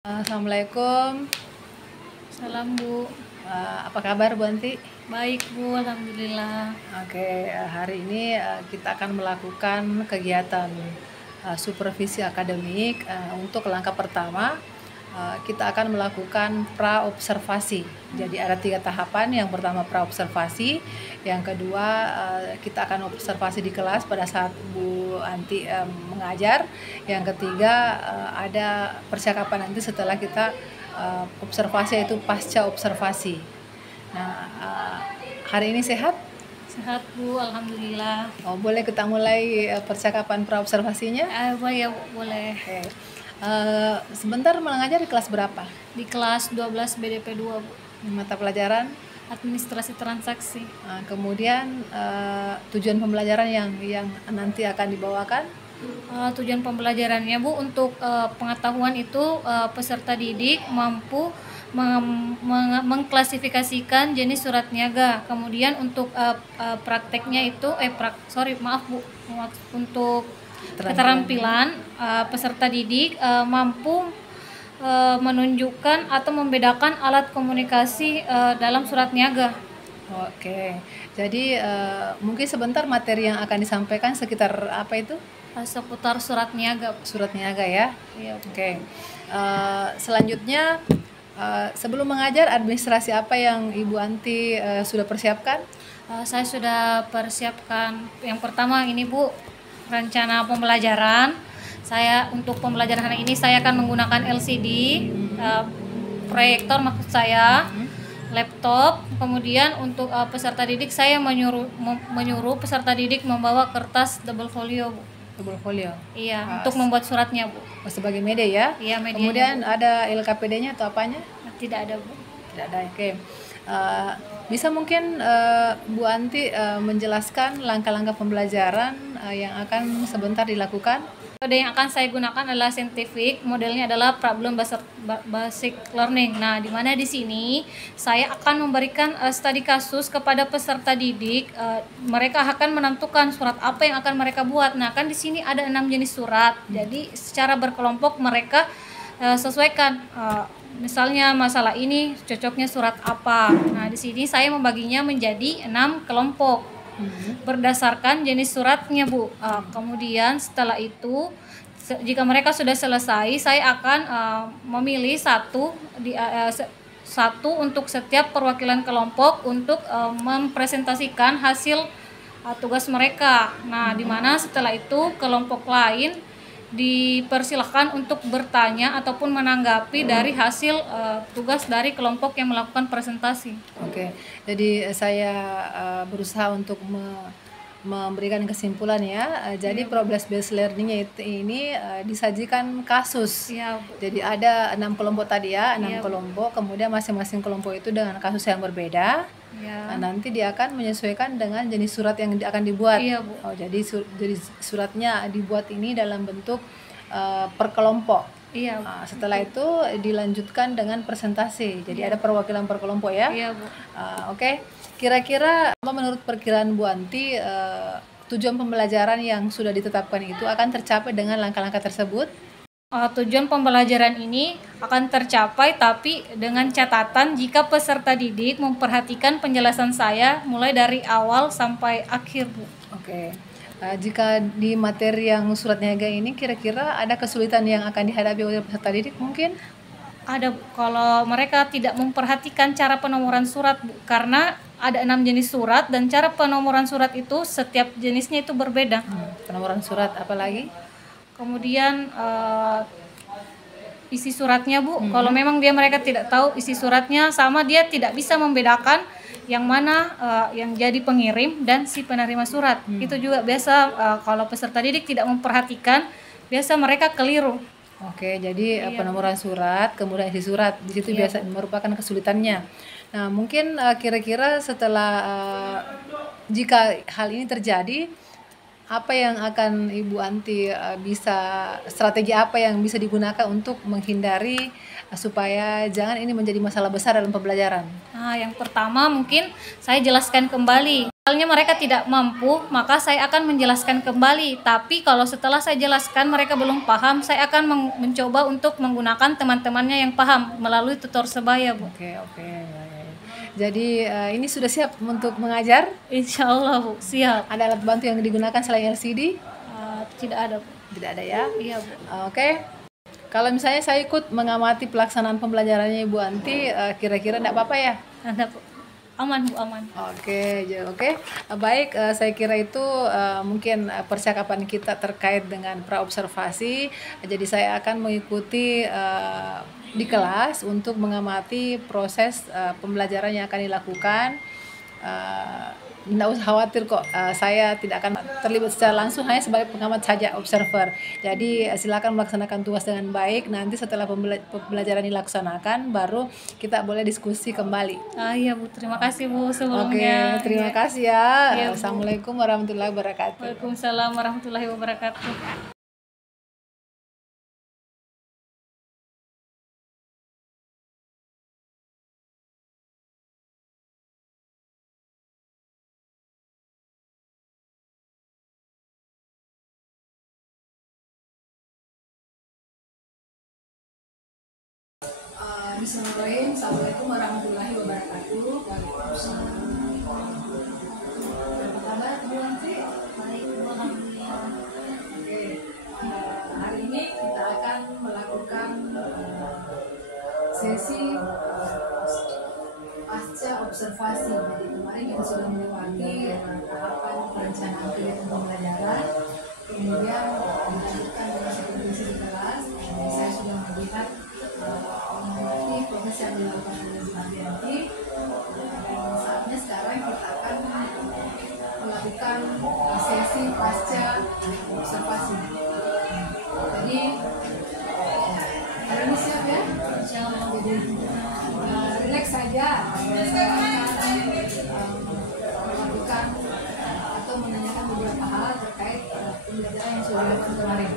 Assalamualaikum. Salam Bu. Apa kabar Bu Anti? Baik Bu, alhamdulillah. Oke, hari ini kita akan melakukan kegiatan supervisi akademik. Untuk langkah pertama, kita akan melakukan pra-observasi. Jadi ada 3 tahapan. Yang pertama pra-observasi, yang kedua kita akan observasi di kelas pada saat Bu Anti mengajar, yang ketiga ada percakapan nanti setelah kita observasi, yaitu pasca observasi. Nah, hari ini sehat? Sehat Bu, alhamdulillah. Boleh kita mulai percakapan pra-observasinya? Boleh ya Bu, boleh. Oke. Sebentar mengajar di kelas berapa? Di kelas 12 BDP 2 Bu. Mata pelajaran? Administrasi transaksi. Kemudian tujuan pembelajaran yang nanti akan dibawakan? Tujuan pembelajarannya Bu, untuk pengetahuan itu peserta didik mampu mengklasifikasikan jenis surat niaga. Kemudian untuk prakteknya itu untuk keterampilan peserta didik mampu menunjukkan atau membedakan alat komunikasi dalam surat niaga. Oke, jadi mungkin sebentar materi yang akan disampaikan sekitar apa itu? Seputar surat niaga. Surat niaga ya? Iya. Oke. Selanjutnya, sebelum mengajar, administrasi apa yang Ibu Anti sudah persiapkan? Saya sudah persiapkan yang pertama ini Bu, rencana pembelajaran. Untuk pembelajaran hari ini saya akan menggunakan LCD, proyektor maksud saya, laptop. Kemudian untuk peserta didik saya menyuruh peserta didik membawa kertas double folio Bu. Double folio? Iya, untuk membuat suratnya Bu. Sebagai media ya? Iya, media. Kemudian ada LKPD-nya atau apanya? Tidak ada Bu. Tidak ada, oke. Bisa mungkin Bu Anti menjelaskan langkah-langkah pembelajaran yang akan sebentar dilakukan? Metode yang akan saya gunakan adalah scientific, modelnya adalah problem basic learning. Nah, di mana di sini saya akan memberikan studi kasus kepada peserta didik. Mereka akan menentukan surat apa yang akan mereka buat. Nah, kan di sini ada 6 jenis surat. Jadi secara berkelompok mereka sesuaikan. Misalnya masalah ini cocoknya surat apa. Nah, di sini saya membaginya menjadi 6 kelompok berdasarkan jenis suratnya Bu. Kemudian setelah itu jika mereka sudah selesai, saya akan memilih satu untuk setiap perwakilan kelompok untuk mempresentasikan hasil tugas mereka. Nah, di mana setelah itu kelompok lain dipersilahkan untuk bertanya ataupun menanggapi dari hasil tugas dari kelompok yang melakukan presentasi. Oke, jadi saya berusaha untuk memberikan kesimpulan ya. Jadi problem-based learning ini disajikan kasus. Ya, jadi ada 6 kelompok tadi ya, 6 ya, kelompok. Kemudian masing-masing kelompok itu dengan kasus yang berbeda. Ya. Nanti dia akan menyesuaikan dengan jenis surat yang akan dibuat. Iya, Bu. Jadi suratnya dibuat ini dalam bentuk per kelompok. Iya. Setelah itu dilanjutkan dengan presentasi. Jadi ada perwakilan per kelompok ya. Iya, Bu. Oke. Kira-kira menurut perkiraan Bu Anti, tujuan pembelajaran yang sudah ditetapkan itu akan tercapai dengan langkah-langkah tersebut? Tujuan pembelajaran ini akan tercapai, tapi dengan catatan jika peserta didik memperhatikan penjelasan saya mulai dari awal sampai akhir Bu. Oke. Jika di materi yang surat niaga ini kira-kira ada kesulitan yang akan dihadapi oleh peserta didik mungkin? Ada Bu, kalau mereka tidak memperhatikan cara penomoran surat Bu, karena ada 6 jenis surat dan cara penomoran surat itu setiap jenisnya itu berbeda. Penomoran surat apalagi? Kemudian isi suratnya Bu, kalau memang mereka tidak tahu isi suratnya, sama dia tidak bisa membedakan yang mana yang jadi pengirim dan si penerima surat. Itu juga biasa kalau peserta didik tidak memperhatikan, biasa mereka keliru. Oke, jadi penomoran surat, kemudian isi surat, di situ biasa merupakan kesulitannya. Nah, mungkin kira-kira setelah jika hal ini terjadi, apa yang akan Ibu Anti strategi apa yang bisa digunakan untuk menghindari supaya jangan ini menjadi masalah besar dalam pembelajaran? Nah, yang pertama mungkin saya jelaskan kembali misalnya mereka tidak mampu, maka saya akan menjelaskan kembali. Tapi kalau setelah saya jelaskan mereka belum paham, saya akan mencoba untuk menggunakan teman-temannya yang paham melalui tutor sebaya, Bu. Oke, baik. Jadi ini sudah siap untuk mengajar? Insya Allah, Bu, siap. Ada alat bantu yang digunakan selain LCD? Tidak ada, Bu. Tidak ada ya? Iya, Bu. Oke. Kalau misalnya saya ikut mengamati pelaksanaan pembelajarannya Ibu Anti, kira-kira tidak apa-apa ya? Ada, Bu. Aman, Bu, aman. Oke. Baik, saya kira itu mungkin percakapan kita terkait dengan praobservasi. Jadi saya akan mengikuti di kelas untuk mengamati proses pembelajaran yang akan dilakukan. Tidak usah khawatir kok, saya tidak akan terlibat secara langsung, hanya sebagai pengamat saja, observer. Jadi silakan melaksanakan tugas dengan baik. Nanti setelah pembelajaran dilaksanakan, baru kita boleh diskusi kembali. Iya, Bu, terima kasih, Bu, sebelumnya. Oke, terima kasih ya. Iya, Bu. Assalamualaikum warahmatullahi wabarakatuh. Waalaikumsalam warahmatullahi wabarakatuh. Bismillahirrahmanirrahim. Assalamualaikum warahmatullahi wabarakatuh. Waalaikumsalam. Apa kabar Bu Antri? Baik, Bu, alhamdulillah. Oke, hari ini kita akan melakukan sesi pasca observasi. Jadi kemarin kita sudah melewati tahapan perencanaan kegiatan pembelajaran, kemudian dilanjutkan dengan supervisi di kelas. Saya sudah melihat mengerti proses yang dilakukan oleh Bu Anti, dan saatnya sekarang kita akan melakukan sesi pasca observasi. Jadi hari ini siap ya? Jadi relax saja. Saya akan melakukan atau menanyakan beberapa hal terkait pembelajaran yang sudah dilakukan kemarin.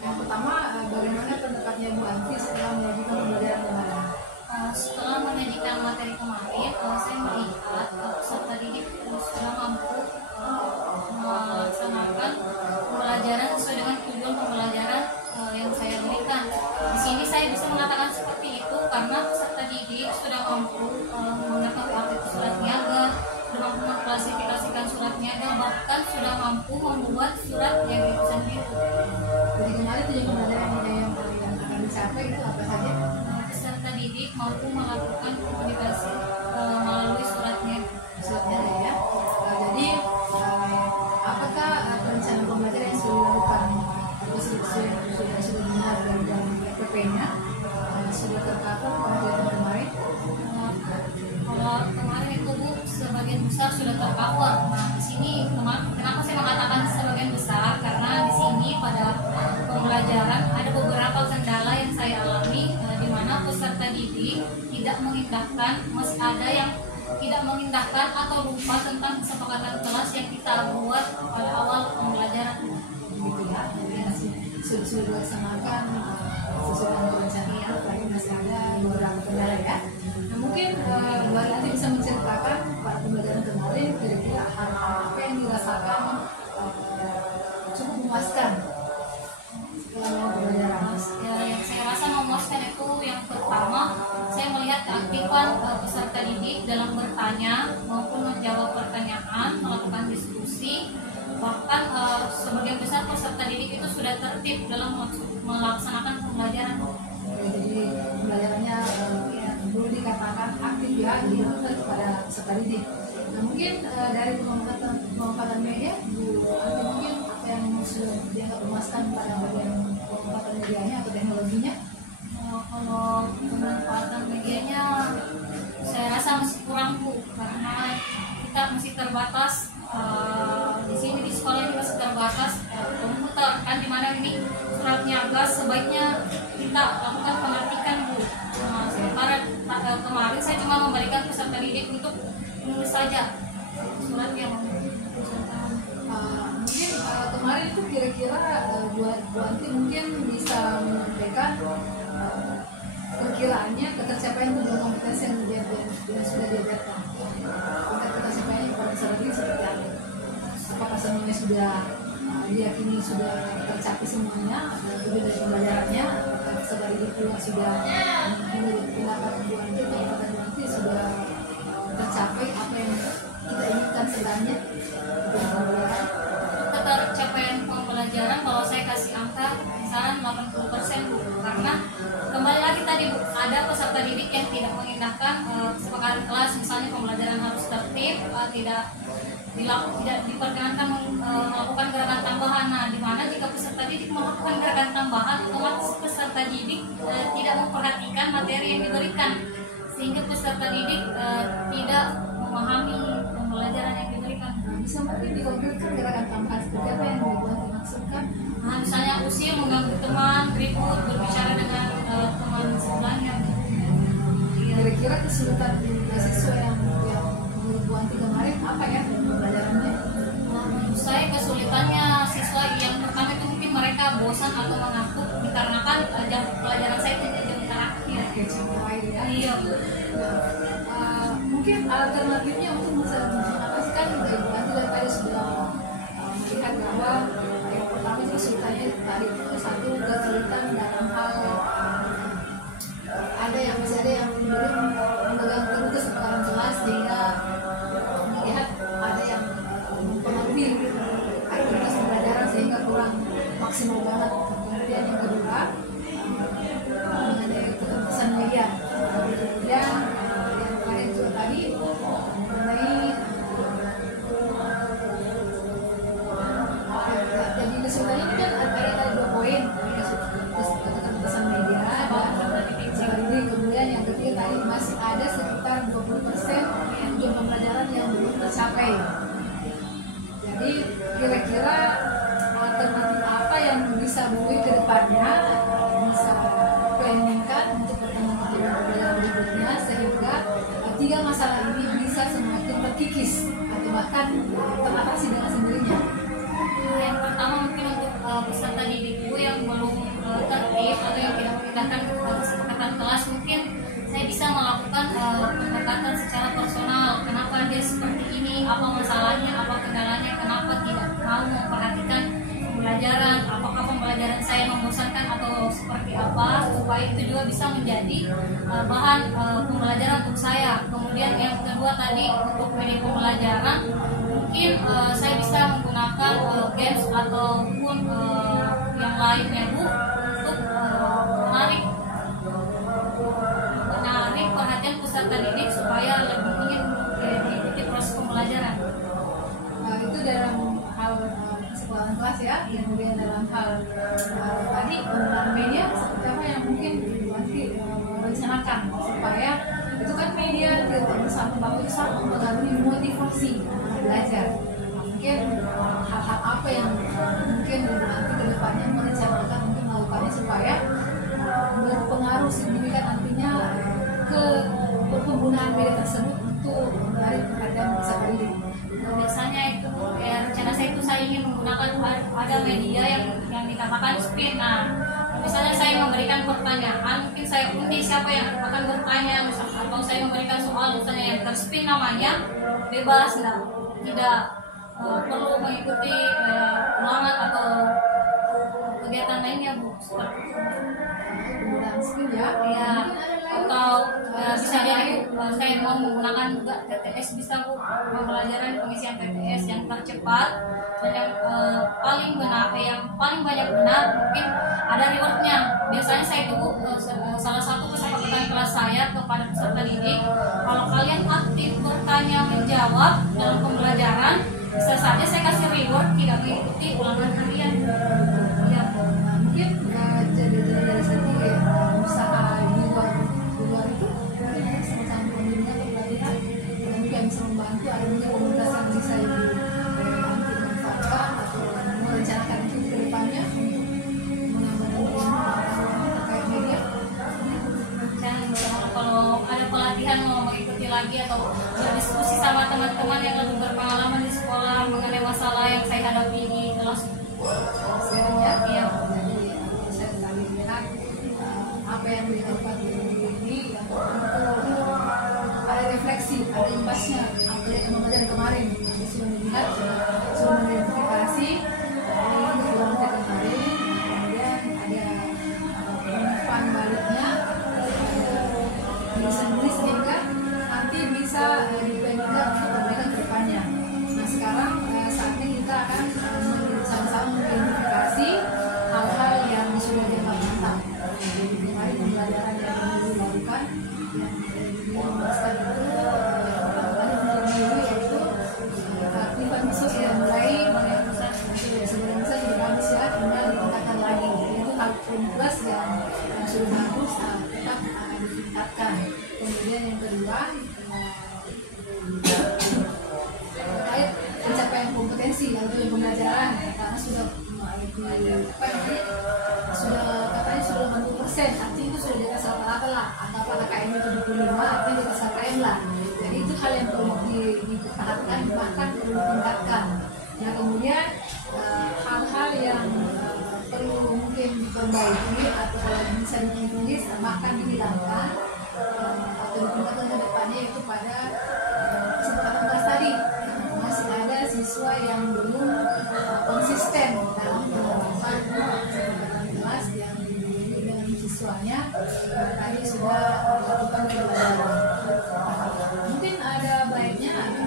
Yang pertama, bagaimana pendapatnya Bu Anti setelah menyajikan pembelajaran kemarin? Setelah menyajikan materi kemarin, saya melihat peserta didik sudah mampu melaksanakan pembelajaran sesuai dengan tujuan pembelajaran yang saya berikan. Di sini saya bisa mengatakan seperti itu karena peserta didik sudah mampu menggunakan arti surat niaga, sudah mampu mengklasifikasikan surat niaga, bahkan sudah mampu membuat surat yang itu. Jadi kemarin tujuan pembelajaran yang akan dicapai itu apa saja? Peserta didik mampu melakukan komunikasi melalui suratnya ya. Jadi apakah perencanaan pembelajaran yang sudah dilakukan atau sudah dibuat dalam RPP-nya sudah tercover pada kemarin? Kalau kemarin itu, Bu, sebagian besar sudah tercover. Nah, di sini kenapa saya mengatakan sebagian besar? Karena di sini pada pembelajaran ada beberapa kendala yang saya alami, di mana peserta didik tidak mengindahkan, masih ada yang tidak mengindahkan atau lupa tentang kesepakatan kelas yang kita buat pada awal pembelajaran. Gitu ya. Jadi sudah dilaksanakan sesuai dengan perencanaan, tapi masih ada beberapa kendala ya. Nah, mungkin Bu Anti bisa menceritakan pada pembelajaran kemarin kira-kira hal-hal apa yang dirasakan cukup memuaskan setelah pembelajaran. Ya, yang saya rasa memuaskan itu yang pertama, saya melihat keaktifan peserta didik dalam bertanya maupun menjawab pertanyaan, melakukan diskusi. Bahkan sebagian besar peserta didik itu sudah tertib dalam melaksanakan pembelajaran. Jadi pembelajarannya perlu dikatakan aktif ya, dilakukan kepada peserta didik. Nah, mungkin dari pemanfaatan media, Bu Anti, mungkin apa yang sudah dianggap memuaskan pada bagian pemanfaatan medianya atau teknologinya? Kalau pemanfaatan medianya, saya rasa masih kurang, Bu, karena kita masih terbatas. Di sini di sekolah ini masih terbatas komputer, kan dimana ini surat niaga sebaiknya kita lakukan pengertikan, Bu. Sementara kemarin saya cuma memberikan peserta didik untuk menulis saja surat yang mungkin kemarin itu kira-kira Bu Anti mungkin bisa menyampaikan perkiraannya ketercapaian tujuan kompetensi yang sudah diajarkan. Tingkat ketercapaian peserta didik seperti apa? Apakah semuanya sudah diyakini sudah tercapai semuanya tujuan dari pembelajarannya? Apakah peserta didik juga sudah menurut pendapat Bu Anti atau pendapat Bu Anti sudah tercapai apa yang kita inginkan sebenarnya? Ketercapaian pembelajaran kalau saya kasih angka kisaran 80% Bu, karena kembali lagi tadi Bu, ada peserta didik yang tidak mengindahkan kesepakatan kelas, misalnya pembelajaran harus tertib, tidak diperkenankan melakukan gerakan tambahan. Nah, di mana jika peserta didik melakukan gerakan tambahan, otomatis peserta didik tidak memperhatikan materi yang diberikan, sehingga peserta didik tidak memahami pembelajaran yang diberikan. Bisa mungkin dikonkretkan gerakan tambahan seperti apa yang dimaksudkan? Nah, misalnya usil, mengganggu teman, ribut, berbicara dengan teman sebelahnya. Kira-kira kesulitan siswa yang menurut Bu Anti kemarin apa ya pembelajarannya? Menurut saya kesulitannya siswa yang pertama itu mungkin mereka bosan atau mengantuk dikarenakan jam pelajaran saya itu jam terakhir. Ya. Iya. Mungkin alternatifnya untuk mengatasikan dari Bu Anti daripada sudah melihat bahwa yang pertama itu kesulitannya tadi satu kesulitan dalam hal masih ada yang memegang teguh kesepakatan kelas sehingga melihat ada yang mempengaruhi aktivitas pembelajaran sehingga kurang maksimal banget. Kemudian yang kedua mengenai keterbatasan media. Kemudian yang terakhir juga tadi mengenai jadi kesulitannya ini kan ada 2 poin, keterbatasan media dan kemudian yang ketiga tadi masih ada sekitar 20% tujuan pembelajaran yang belum tercapai. Jadi kira-kira alternatif apa yang bisa Bui ke depannya bisa planningkan untuk pertemuan-pertemuan pembelajaran berikutnya sehingga 3 masalah ini bisa semakin terkikis atau bahkan teratasi dengan sendirinya. Yang pertama mungkin untuk peserta didikku yang belum tertib atau yang tidak mengindahkan kesepakatan kelas, mungkin saya bisa melakukan pendekatan secara personal. Kenapa dia seperti ini? Apa masalahnya? Apa kendalanya? Kenapa tidak mau memperhatikan pembelajaran? Apakah pembelajaran saya membosankan atau seperti apa? Supaya itu juga bisa menjadi bahan pembelajaran untuk saya. Kemudian yang kedua tadi untuk media pembelajaran, mungkin saya bisa menggunakan games ataupun yang lainnya Bu untuk menarik perhatian peserta didik supaya lebih ingin mengikuti proses pembelajaran. Itu dalam hal kesepakatan kelas ya. Kemudian dalam hal tadi penggunaan media seperti apa yang mungkin nanti rencanakan supaya itu kan media bersama Bapak itu sangat mempengaruhi motivasi belajar. Mungkin hal-hal apa yang mungkin nanti ke depannya merencanakan untuk melakukannya supaya berpengaruh signifikan nantinya ke penggunaan media tersebut untuk menarik perhatian peserta didik. Biasanya itu rencana saya itu saya ingin menggunakan ada media yang dikatakan spin. Nah, misalnya saya memberikan pertanyaan, mungkin saya undi siapa yang akan bertanya, misalnya, atau saya memberikan soal misalnya yang terspin namanya bebas, tidak perlu mengikuti ulangan atau kegiatan lainnya Bu, seperti itu. Penggunaan spin ya. Atau bisa jadi saya mau menggunakan juga TTS, bisa Bu, pembelajaran pengisian TTS yang tercepat dan yang paling benar, yang paling banyak benar, mungkin ada rewardnya. Biasanya saya itu Bu, salah satu kesepakatan kelas saya kepada peserta didik, kalau kalian aktif bertanya menjawab dalam pembelajaran, bisa saja saya kasih reward tidak mengikuti ulangan harian. Ya, mungkin dari segi usaha di luar itu mungkin ada semacam pembinaan pelatihan dan juga bisa membantu ada juga komunitas yang bisa dimanfaatkan atau merencanakan itu ke depannya menambah pengetahuan terkait media. Dan kalau ada pelatihan mau mengikuti lagi atau berdiskusi sama teman-teman yang lebih berpengalaman di sekolah mengenai masalah yang saya hadapi di kelas. Sebenarnya jadi saya tadi lihat apa yang dilakukan ini ada refleksi, ada imbasnya apa yang kemarin sendiri sehingga nanti bisa diplaningkan untuk perbaikan ke depannya. Nah sekarang saatnya kita akan sama-sama mengidentifikasi hal-hal yang sudah dianggap mantap. Jadi kemarin pembelajaran yang dilakukan yang dijelaskan itu yaitu aktifan musuh yang mulai sebelum bisa jadi bagus ya, tinggal ditingkatkan lagi. Itu hal plus yang sudah bagus tetap ditingkatkan. Kemudian yang kedua terkait pencapaian kompetensi yaitu pembelajaran, karena sudah sudah 80%, artinya itu sudah di atas rata-rata lah, anggaplah KM 75, artinya di atas KM lah. Jadi itu hal yang perlu dipertahankan, bahkan perlu ditingkatkan. Nah kemudian hal-hal yang perlu mungkin diperbaiki atau kalau bisa ditulis bahkan dihilangkan atau ditingkatkan ke depannya, yaitu pada kesempatan kelas tadi masih ada siswa yang belum konsisten dalam penerapan kesempatan kelas yang dimiliki dengan siswanya tadi sudah melakukan pembelajaran. Mungkin ada baiknya, ada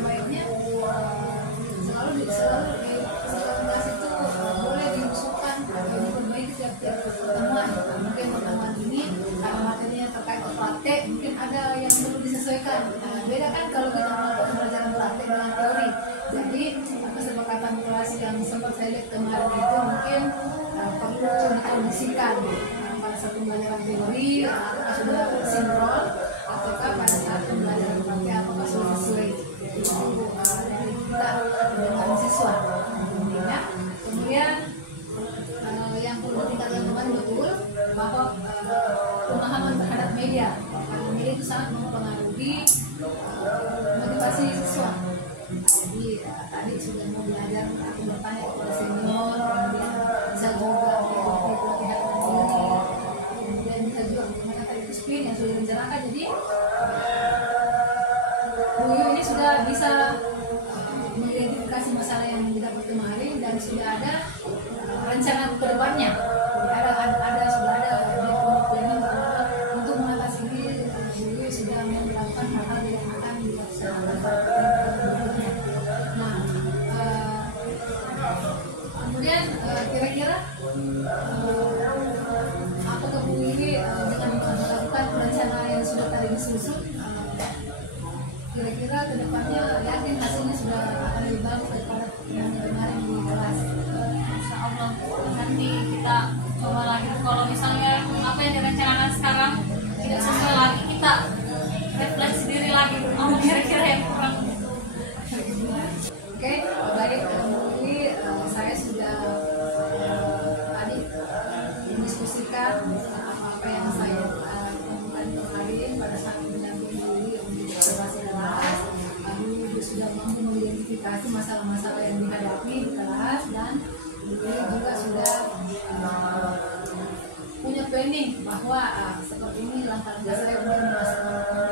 baiknya selalu di kelas itu boleh diusulkan atau diperbaiki tiap-tiap pertemuan. Mungkin pertemuan ini karena materinya terkait praktek, mungkin ada yang perlu disesuaikan. Beda kan kalau kita melakukan pembelajaran praktek dengan teori. Jadi kesepakatan kelas yang sempat saya lihat kemarin itu mungkin perlu dikondisikan pada saat pembelajaran teori apakah sudah sinkron ataukah pada saat pembelajaran praktek apakah sudah sesuai. Itu dari kita dengan siswa. Kemudian yang perlu ditingkatkan kemarin betul bahwa pemahaman terhadap media, karena media itu sangat mempengaruhi motivasi siswa. Jadi tadi sudah mau belajar aku bertanya kepada senior, kemudian bisa juga mengikuti pelatihan mandiri, kemudian bisa juga menggunakan tadi spin yang sudah direncanakan. Jadi Bu ini sudah bisa mengidentifikasi masalah yang didapat kemarin dan sudah ada rencana ke depannya. Sudah ada planning untuk mengatasi ini. Bu sudah melakukan hal-hal yang akan dilaksanakan berikutnya. Nah, kemudian kira-kira apakah Bu ini dengan melakukan rencana yang sudah tadi disusun, kira-kira kedepannya yakin hasilnya sudah akan lebih bagus daripada yang kemarin di kelas? Insya Allah nanti kita coba lagi. Kalau misalnya apa yang direncanakan sekarang tidak sesuai lagi, kita refleksi diri lagi apa kira-kira yang kurang. Oke, baik. Ini saya sudah tadi mendiskusikan apa yang saya temukan kemarin pada saat mendampingi untuk observasi kelas. Lalu sudah mampu mengidentifikasi masalah-masalah yang dihadapi di kelas, dan juga sudah punya planning bahwa seperti ini langkah-langkah saya untuk melaksanakan